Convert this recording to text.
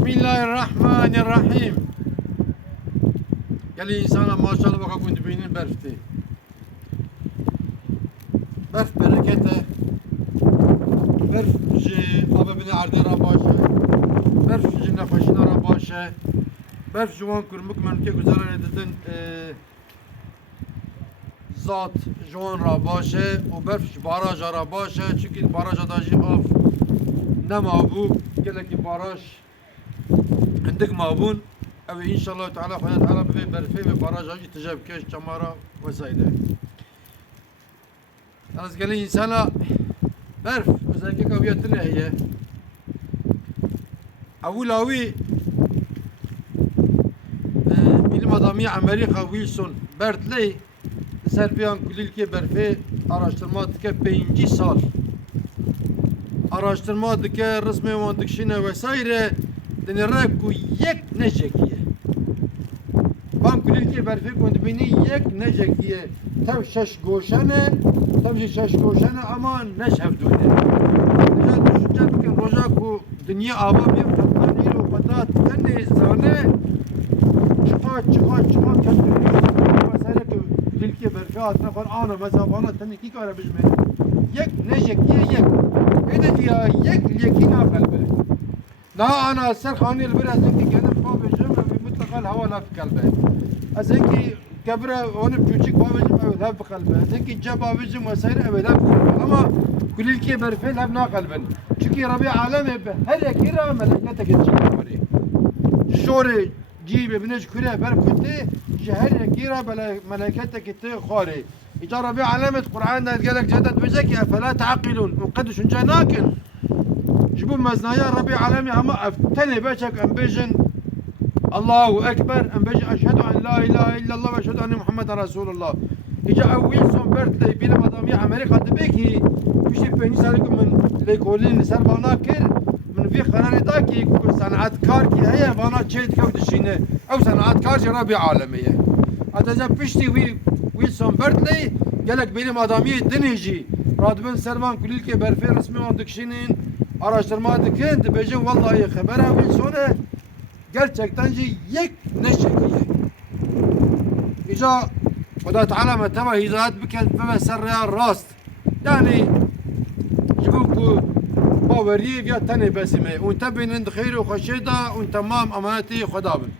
Bismillahirrahmanirrahim. Gel insana maşallah baka kundu beynin berfti. Berf berekete. Berf ji abebini ardera başı. Berf ji nefeşinara başı. Berf juan kurmuk menke güzel edin zat juan ra başı. O berf ji baraj ra başı. Çünkü baraja da ji af nema bu. Geleki baraj عندك مابون او ان شاء الله تعالى خدت تعالى في برفي ببراج تجاب كيش جمارة وسائله خلاص قال لي انسانا برف وزي كيك وياتنا هي اولاوي bilim adamı Amerika Wilson Bertley Serbiyan Kulilki Berfi araştırma dike 5. sal araştırma dike resmi mantıkşine vesaire denirek ku yek necekiye. Ban kulilki berfi kund bini yek necekiye. Tav şaş goşane, tav şaş goşane ama ne şevdune. Deja düşünce bikin roja ku dünya aba bir fatman ilo patat kenne zane çıka kendini mesela ki kulilki berfi atna far ana mezabana tani ki kara bijme. Yek necekiye yek. Ede diya yek lekina kalbe. لا أنا السرخاني البرا زنكي كذا فوق الجيم مطلق الهواء لا في قلبه زنكي كبرة وانا بجوجيك فوق الجيم أو لا في قلبه زنكي جاب الجيم وسير أو لا في قلبه أما كل الكي برفين لا بنا قلبا شكي ربيع عالمي هل يكيرا ملكتك تجيب بري شوري جيب بنج كره بركتي جهل يكيرا ملكتك تخاري إجا ربيع عالمي القرآن قال لك جدد بزكي أفلا تعقلون وقدش جناكن جبون مزنايا ربي عالمي هما افتني باشك ام بيجن الله اكبر ام بيجن اشهد ان لا اله الا الله واشهد ان محمد رسول الله اجا ويلسون بيرتلي بلا مدامي امريكا دبيكي بيشك بيني سالكم من ليكولين سر باناكر من في قرار داكي صنعت كار كي هي بانا تشيد كودشينه او صنعت كار ربي عالميه اتجا بيشتي ويلسون بيرتلي قالك بلا مدامي دنيجي رادبن سرمان كليلكي برفي رسمي وندكشينين araştırma dikin dibecin vallahi habere bil sonra gerçekten yek ne şekilde İca Kuda Teala metema hidayet bikel ve serra rast yani جبوكو باوري يا تاني بسمه وانت بين خير وخشيده وانت تمام امانتي خدابن